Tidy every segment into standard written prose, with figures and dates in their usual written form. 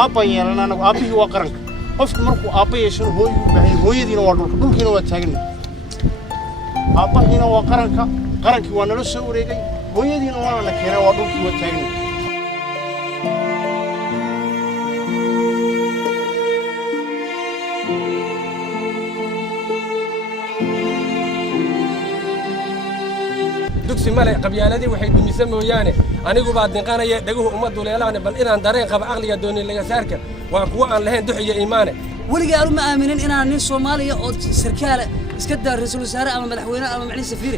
aabba yeelana anagu aabbihii waa qaranka qofku markuu aabba yeesho hooyo u baahan hooyadiina waa dhulkiina waa taagna aabbahiina waa qarankii waa nala soo wareegay hooyadiina waa la keenay waa dhulkii waa taagna dugsi male qabyaaladii waxay dumisay mooyaane anigu baa dinqanaya dhaguhu ummaddu leelaane bal inaan dareen qaba aqliga doonin laga saarka waa kuwa aan lahayn dux iyo iimaane weligaa aanu ma aaminin inaan nin Soomaaliya oo sarkaale iska daa ra'iisul wasaare ama madaxweyne ama macallin safiir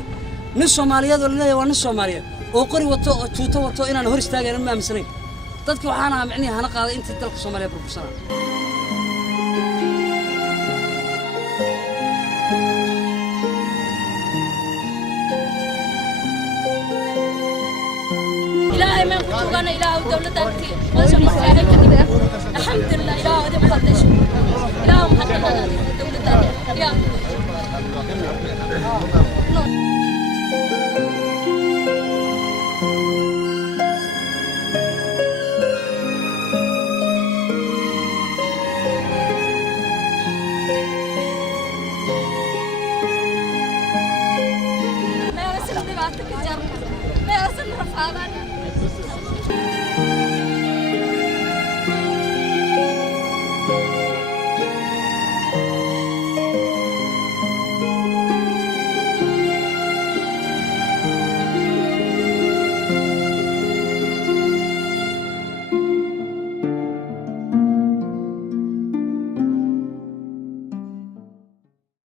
nin Soomaaliyeed oo leeyahay waa nin Soomaaliyeed oo qori wato oo tuuto wato inaan hor istaagay ma aaminsanayn dadka waxaan ahaa macnihi hana qaaday inta dalka Soomaaliya burbursanaa إلهي من كتوغانا إلهي ودولة دارتي ماشا مسيحي كدب الحمد لله إلهي ودي محطيش إلهي محطيش دولة دارتي يا